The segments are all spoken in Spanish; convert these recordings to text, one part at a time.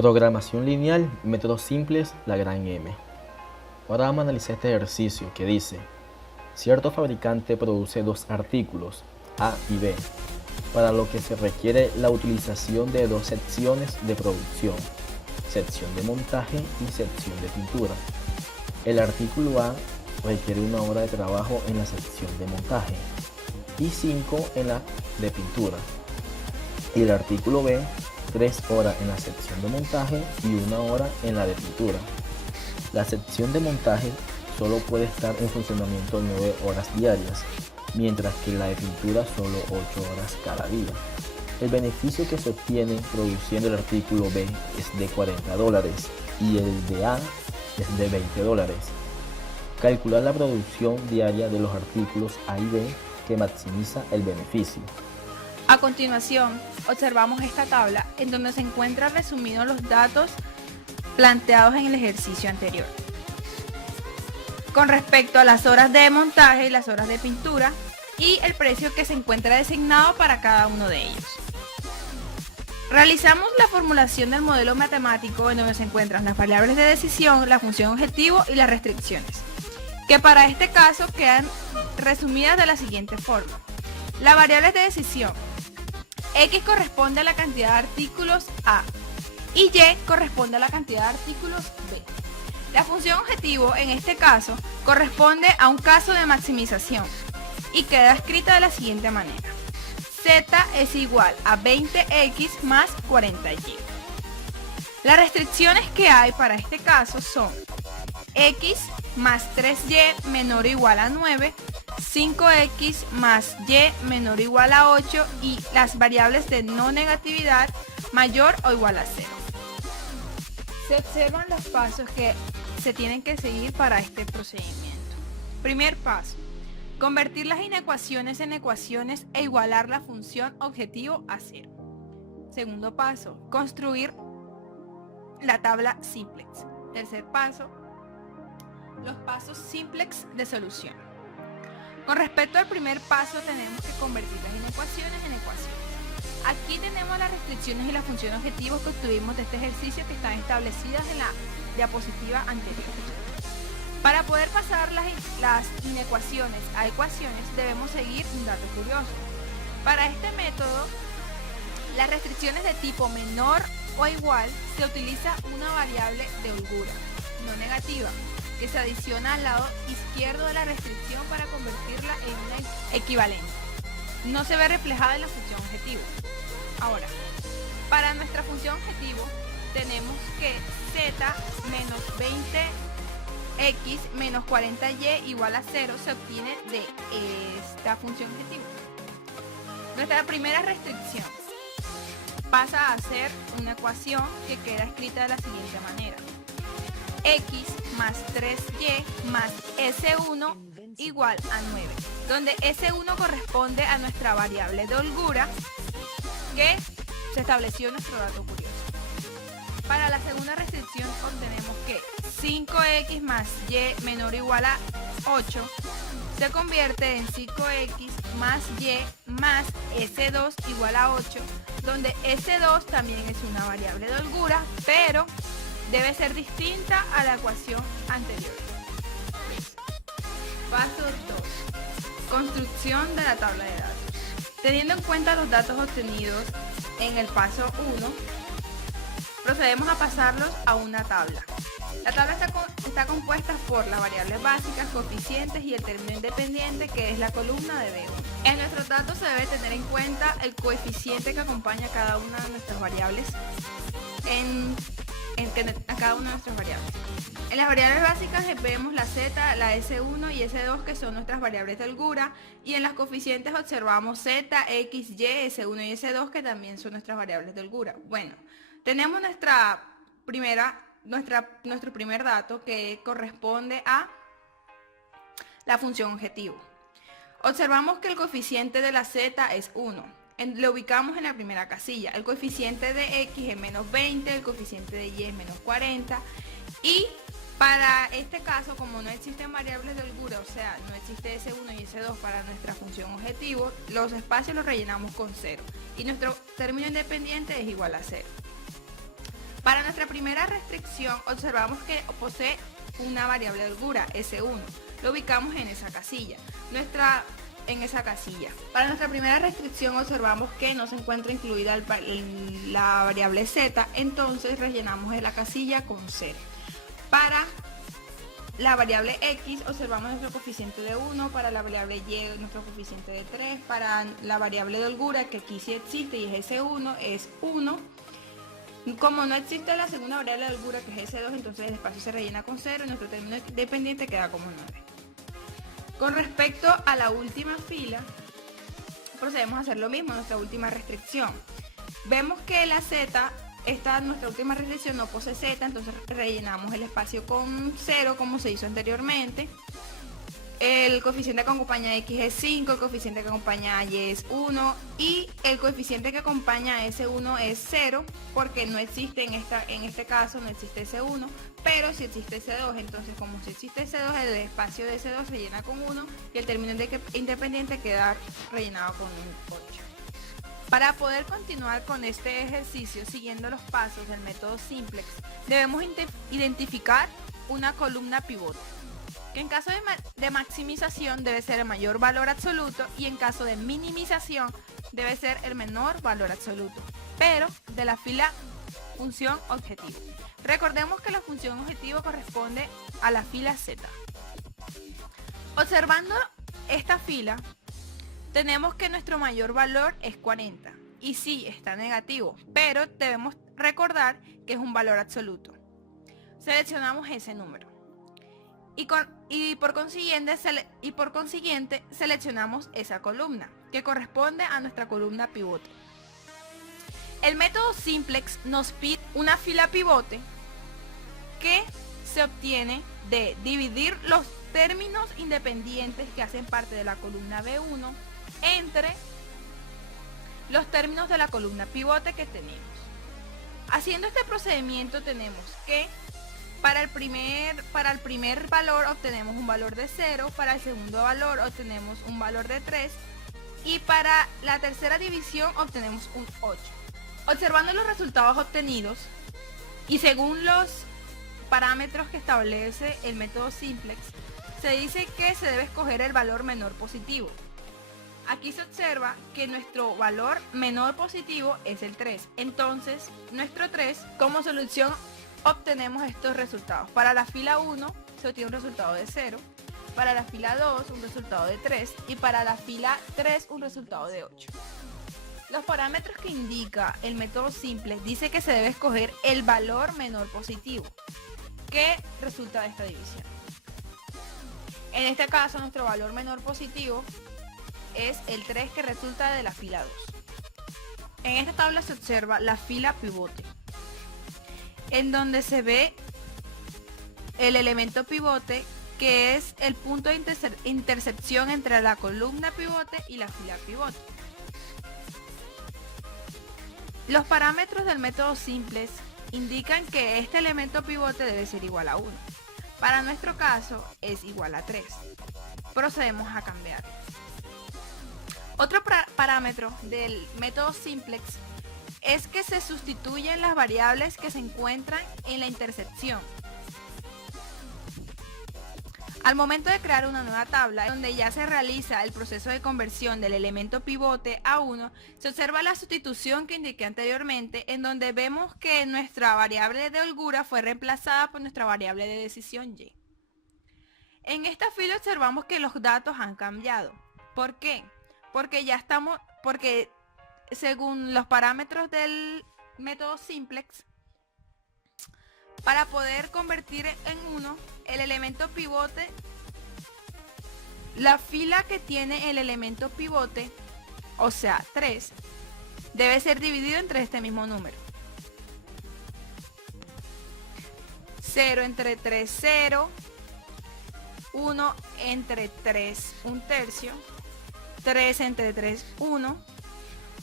Programación lineal, métodos simples, la gran M. Ahora vamos a analizar este ejercicio que dice: cierto fabricante produce dos artículos, A y B, para lo que se requiere la utilización de dos secciones de producción, sección de montaje y sección de pintura. El artículo A requiere 1 hora de trabajo en la sección de montaje y 5 en la de pintura. Y el artículo B, 3 horas en la sección de montaje y 1 hora en la de pintura. La sección de montaje solo puede estar en funcionamiento 9 horas diarias, mientras que la de pintura solo 8 horas cada día. El beneficio que se obtiene produciendo el artículo B es de $40 y el de A es de $20. Calcular la producción diaria de los artículos A y B que maximiza el beneficio. A continuación, observamos esta tabla en donde se encuentran resumidos los datos planteados en el ejercicio anterior. Con respecto a las horas de montaje y las horas de pintura y el precio que se encuentra designado para cada uno de ellos. Realizamos la formulación del modelo matemático en donde se encuentran las variables de decisión, la función objetivo y las restricciones, que para este caso quedan resumidas de la siguiente forma. Las variables de decisión: X corresponde a la cantidad de artículos A y Y corresponde a la cantidad de artículos B. La función objetivo en este caso corresponde a un caso de maximización y queda escrita de la siguiente manera: Z es igual a 20X más 40Y. Las restricciones que hay para este caso son X más 3Y menor o igual a 9, 5X más Y menor o igual a 8 y las variables de no negatividad mayor o igual a 0. Se observan los pasos que se tienen que seguir para este procedimiento. Primer paso: convertir las inecuaciones en ecuaciones e igualar la función objetivo a 0. Segundo paso: construir la tabla simplex. Tercer paso: los pasos simplex de solución. Con respecto al primer paso, tenemos que convertir las inecuaciones en ecuaciones. Aquí tenemos las restricciones y la función objetivo que obtuvimos de este ejercicio, que están establecidas en la diapositiva anterior. Para poder pasar las inecuaciones a ecuaciones, debemos seguir un dato curioso. Para este método, las restricciones de tipo menor o igual se utiliza una variable de holgura, no negativa, que se adiciona al lado izquierdo de la restricción para convertirla en una equivalente. No se ve reflejada en la función objetivo. Ahora, para nuestra función objetivo tenemos que z menos 20x menos 40y igual a 0 se obtiene de esta función objetivo. Nuestra primera restricción pasa a ser una ecuación que queda escrita de la siguiente manera: x más 3y más s1 igual a 9, donde s1 corresponde a nuestra variable de holgura que se estableció en nuestro dato curioso. Para la segunda restricción obtenemos que 5x más y menor o igual a 8 se convierte en 5x más y más s2 igual a 8, donde s2 también es una variable de holgura, pero debe ser distinta a la ecuación anterior. Paso 2. Construcción de la tabla de datos. Teniendo en cuenta los datos obtenidos en el paso 1, procedemos a pasarlos a una tabla. La tabla está compuesta por las variables básicas, coeficientes y el término independiente, que es la columna de B1. En nuestros datos se debe tener en cuenta el coeficiente que acompaña a cada una de nuestras variables a cada una de nuestras variables. En las variables básicas vemos la z, la s1 y s2, que son nuestras variables de holgura, y en las coeficientes observamos z, x, y, s1 y s2, que también son nuestras variables de holgura. Bueno, tenemos nuestro primer dato, que corresponde a la función objetivo. Observamos que el coeficiente de la z es 1. Lo ubicamos en la primera casilla. El coeficiente de x es menos 20, el coeficiente de y es menos 40. Y para este caso, como no existen variables de holgura, o sea, no existe S1 y S2 para nuestra función objetivo, los espacios los rellenamos con 0. Y nuestro término independiente es igual a 0. Para nuestra primera restricción observamos que posee una variable de holgura, S1. Lo ubicamos en esa casilla. Para nuestra primera restricción observamos que no se encuentra incluida la variable z, entonces rellenamos en la casilla con 0. Para la variable x observamos nuestro coeficiente de 1, para la variable y nuestro coeficiente de 3, para la variable de holgura, que aquí sí existe y es S1, es 1. Como no existe la segunda variable de holgura, que es S2, entonces el espacio se rellena con 0 y nuestro término dependiente queda como 9. Con respecto a la última fila, procedemos a hacer lo mismo, nuestra última restricción. Vemos que la z, nuestra última restricción no posee z, entonces rellenamos el espacio con 0 como se hizo anteriormente. El coeficiente que acompaña a x es 5, el coeficiente que acompaña a y es 1 y el coeficiente que acompaña a S1 es 0 porque no existe en este caso, no existe S1, pero si existe S2, entonces como si existe S2, el espacio de S2 se llena con 1 y el término independiente queda rellenado con un 8. Para poder continuar con este ejercicio siguiendo los pasos del método simplex, debemos identificar una columna pivote, que en caso de maximización debe ser el mayor valor absoluto y en caso de minimización debe ser el menor valor absoluto, pero de la fila función objetivo. Recordemos que la función objetivo corresponde a la fila z. Observando esta fila, tenemos que nuestro mayor valor es 40 y sí, está negativo, pero debemos recordar que es un valor absoluto. Seleccionamos ese número. Y por consiguiente seleccionamos esa columna, que corresponde a nuestra columna pivote. El método simplex nos pide una fila pivote que se obtiene de dividir los términos independientes que hacen parte de la columna B1 entre los términos de la columna pivote que tenemos. Haciendo este procedimiento tenemos que para el primer valor obtenemos un valor de 0, para el segundo valor obtenemos un valor de 3 y para la tercera división obtenemos un 8. Observando los resultados obtenidos y según los parámetros que establece el método simplex, se dice que se debe escoger el valor menor positivo. Aquí se observa que nuestro valor menor positivo es el 3, entonces nuestro 3 como solución obtenemos estos resultados. Para la fila 1 se obtiene un resultado de 0, para la fila 2 un resultado de 3 y para la fila 3 un resultado de 8. Los parámetros que indica el método simple dice que se debe escoger el valor menor positivo que resulta de esta división. En este caso nuestro valor menor positivo es el 3 que resulta de la fila 2. En esta tabla se observa la fila pivote, en donde se ve el elemento pivote que es el punto de intersección entre la columna pivote y la fila pivote. Los parámetros del método simplex indican que este elemento pivote debe ser igual a 1. Para nuestro caso es igual a 3. Procedemos a cambiar. Otro parámetro del método simplex es que se sustituyen las variables que se encuentran en la intersección. Al momento de crear una nueva tabla, donde ya se realiza el proceso de conversión del elemento pivote a 1, se observa la sustitución que indiqué anteriormente, en donde vemos que nuestra variable de holgura fue reemplazada por nuestra variable de decisión y. En esta fila observamos que los datos han cambiado. ¿Por qué? Porque según los parámetros del método simplex, para poder convertir en 1 el elemento pivote, la fila que tiene el elemento pivote, o sea 3, debe ser dividido entre este mismo número. 0 entre 3, 0, 1 entre 3, 1/3, 3 entre 3, 1,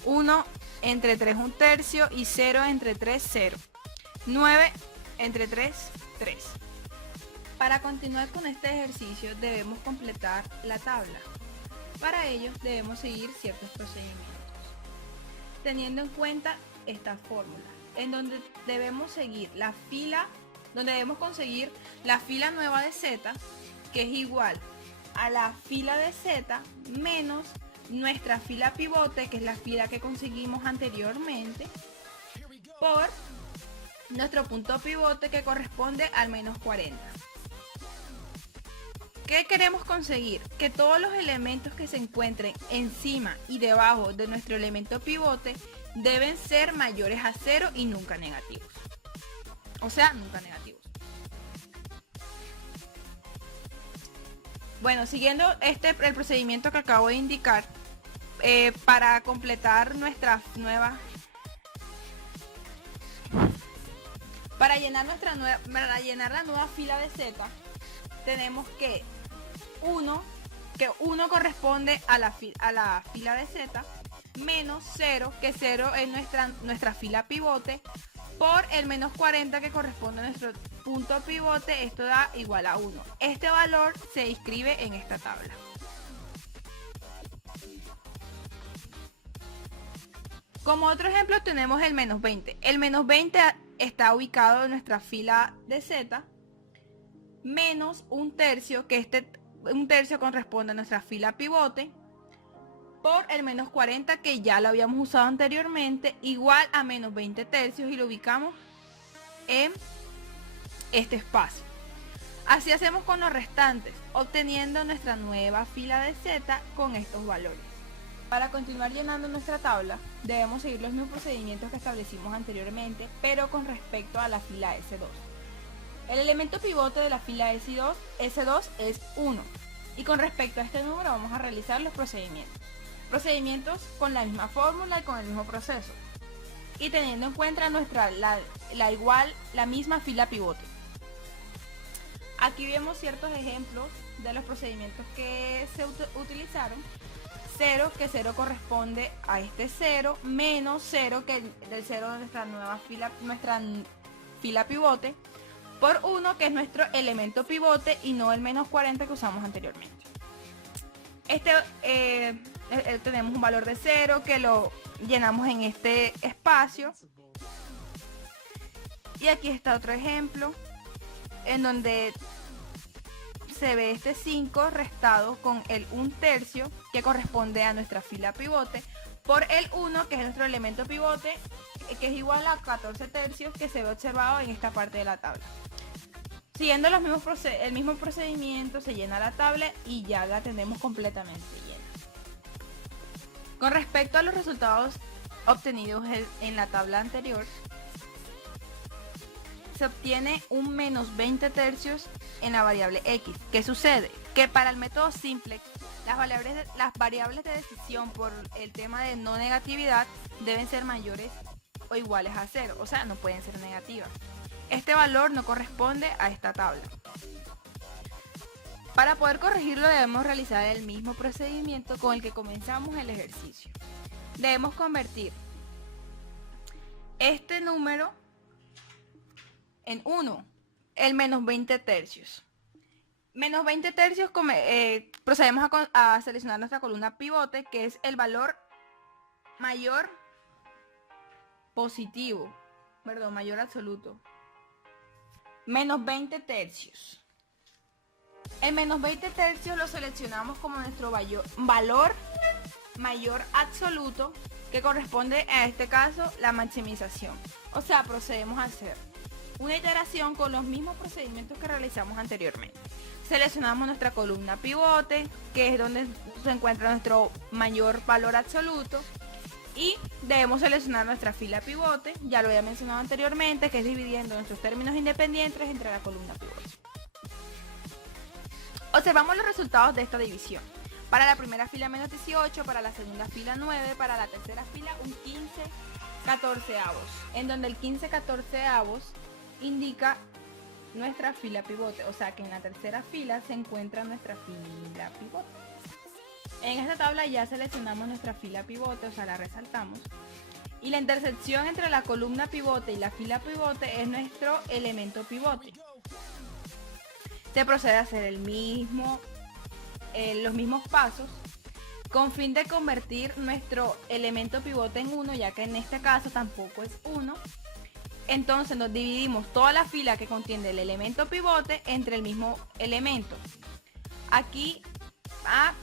1 entre 3, 1/3 y 0 entre 3, 0. 9 entre 3, 3. Para continuar con este ejercicio debemos completar la tabla. Para ello debemos seguir ciertos procedimientos, teniendo en cuenta esta fórmula. en donde debemos seguir la fila, donde debemos conseguir la fila nueva de Z, que es igual a la fila de Z menos nuestra fila pivote, que es la fila que conseguimos anteriormente, por nuestro punto pivote, que corresponde al menos 40. ¿Qué queremos conseguir? Que todos los elementos que se encuentren encima y debajo de nuestro elemento pivote deben ser mayores a 0 y nunca negativos. O sea, nunca negativos. Bueno, siguiendo el procedimiento que acabo de indicar, para completar nuestra nueva... Para llenar la nueva fila de Z, tenemos que 1 corresponde a la fila de Z, menos 0, que 0 es nuestra fila pivote, por el menos 40, que corresponde a nuestro punto pivote. Esto da igual a 1. Este valor se inscribe en esta tabla. Como otro ejemplo tenemos el menos 20. El menos 20 está ubicado en nuestra fila de Z, menos un tercio, que un tercio corresponde a nuestra fila pivote, por el menos 40, que ya lo habíamos usado anteriormente, igual a menos 20 tercios, y lo ubicamos en este espacio. Así hacemos con los restantes, obteniendo nuestra nueva fila de Z con estos valores. Para continuar llenando nuestra tabla, debemos seguir los mismos procedimientos que establecimos anteriormente, pero con respecto a la fila S2. El elemento pivote de la fila S2 es 1, y con respecto a este número vamos a realizar los procedimientos con la misma fórmula y con el mismo proceso, y teniendo en cuenta la misma fila pivote. Aquí vemos ciertos ejemplos de los procedimientos que se utilizaron. 0, que 0 corresponde a este 0, menos 0, que del 0 de nuestra fila pivote, por 1, que es nuestro elemento pivote y no el menos 40 que usamos anteriormente. Tenemos un valor de 0 que lo llenamos en este espacio. Y aquí está otro ejemplo en donde se ve este 5 restado con el 1 tercio, que corresponde a nuestra fila pivote, por el 1, que es nuestro elemento pivote, que es igual a 14 tercios, que se ve observado en esta parte de la tabla. Siguiendo el mismo procedimiento, se llena la tabla y ya la tenemos completamente llena. Con respecto a los resultados obtenidos en la tabla anterior, se obtiene un menos 20 tercios en la variable X. ¿Qué sucede? Que para el método simplex, las variables de decisión por el tema de no negatividad deben ser mayores o iguales a 0, o sea, no pueden ser negativas. Este valor no corresponde a esta tabla. Para poder corregirlo debemos realizar el mismo procedimiento con el que comenzamos el ejercicio. Debemos convertir este número en 1, el menos 20 tercios. Menos 20 tercios, procedemos a seleccionar nuestra columna pivote, que es el valor mayor positivo, mayor absoluto. Menos 20 tercios. El menos 20 tercios lo seleccionamos como nuestro valor mayor absoluto, que corresponde a este caso la maximización. O sea, procedemos a hacer una iteración con los mismos procedimientos que realizamos anteriormente. Seleccionamos nuestra columna pivote, que es donde se encuentra nuestro mayor valor absoluto, y debemos seleccionar nuestra fila pivote, ya lo había mencionado anteriormente, que es dividiendo nuestros términos independientes entre la columna pivote. Observamos los resultados de esta división. Para la primera fila menos 18, para la segunda fila 9, para la tercera fila un 15/14, en donde el 15/14 indica nuestra fila pivote, o sea que en la tercera fila se encuentra nuestra fila pivote. En esta tabla ya seleccionamos nuestra fila pivote, o sea la resaltamos, y la intersección entre la columna pivote y la fila pivote es nuestro elemento pivote. Se procede a hacer los mismos pasos con fin de convertir nuestro elemento pivote en 1, ya que en este caso tampoco es 1, Entonces nos dividimos toda la fila que contiene el elemento pivote entre el mismo elemento. Aquí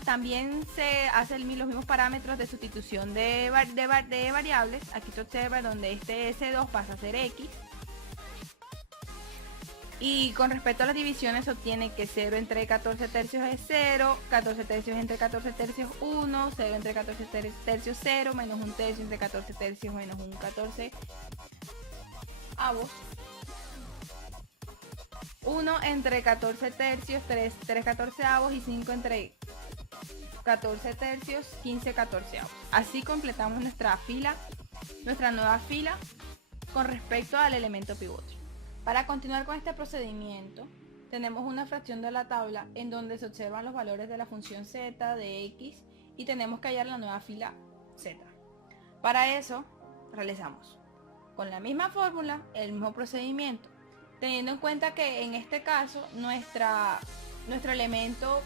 también se hacen los mismos parámetros de sustitución de variables. Aquí se observa donde este S2 pasa a ser X. Y con respecto a las divisiones se obtiene que 0 entre 14 tercios es 0, 14 tercios entre 14 tercios 1, 0 entre 14 tercios 0, menos 1 tercio entre 14 tercios menos 1 14 avos. 1 entre 14 tercios, 3 14avos y 5 entre 14 tercios, 15 14avos. Así completamos nuestra nueva fila con respecto al elemento pivote. Para continuar con este procedimiento, tenemos una fracción de la tabla en donde se observan los valores de la función z de x y tenemos que hallar la nueva fila z. Para eso, realizamos con la misma fórmula el mismo procedimiento, teniendo en cuenta que en este caso nuestro elemento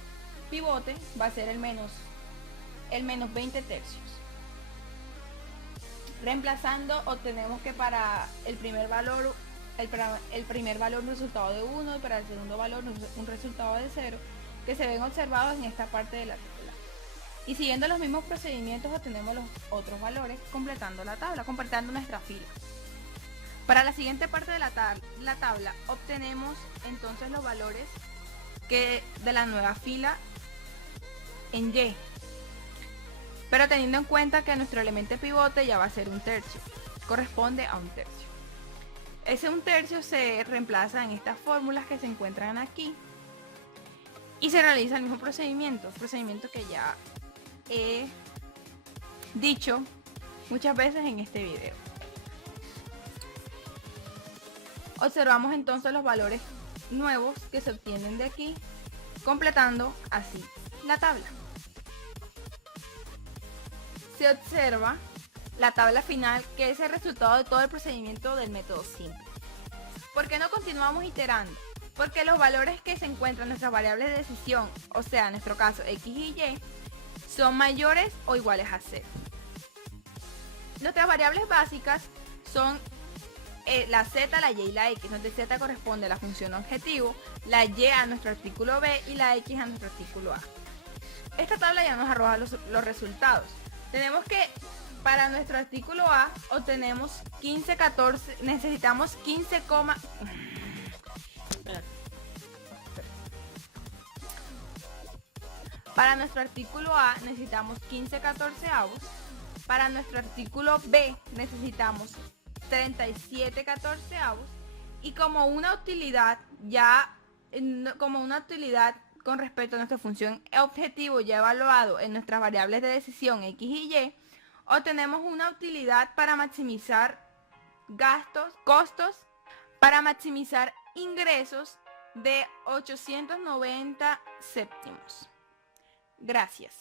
pivote va a ser el menos 20 tercios. Reemplazando, obtenemos que para el primer valor un resultado de 1 y para el segundo valor un resultado de 0, que se ven observados en esta parte de la tabla. Y siguiendo los mismos procedimientos obtenemos los otros valores completando la tabla, completando nuestra fila. Para la siguiente parte de la tabla obtenemos entonces los valores de la nueva fila en Y. Pero teniendo en cuenta que nuestro elemento pivote ya va a ser un tercio, corresponde a un tercio. Ese 1 tercio se reemplaza en estas fórmulas que se encuentran aquí y se realiza el mismo procedimiento que ya he dicho muchas veces en este video. Observamos entonces los valores nuevos que se obtienen de aquí, completando así la tabla. Se observa la tabla final, que es el resultado de todo el procedimiento del método simple. ¿Por qué no continuamos iterando? Porque los valores que se encuentran en nuestras variables de decisión, o sea, en nuestro caso x y y, son mayores o iguales a 0. Nuestras variables básicas son la z, la y y la x, donde z corresponde a la función objetivo, la y a nuestro artículo b y la x a nuestro artículo a. Esta tabla ya nos arroja los resultados. Tenemos que para nuestro artículo A obtenemos 15, 14, necesitamos 15, para nuestro artículo A necesitamos 15 14avos, para nuestro artículo B necesitamos 37 14avos y como una utilidad con respecto a nuestra función objetivo ya evaluado en nuestras variables de decisión x y y, obtenemos una utilidad para maximizar costos, para maximizar ingresos de 890 céntimos. Gracias.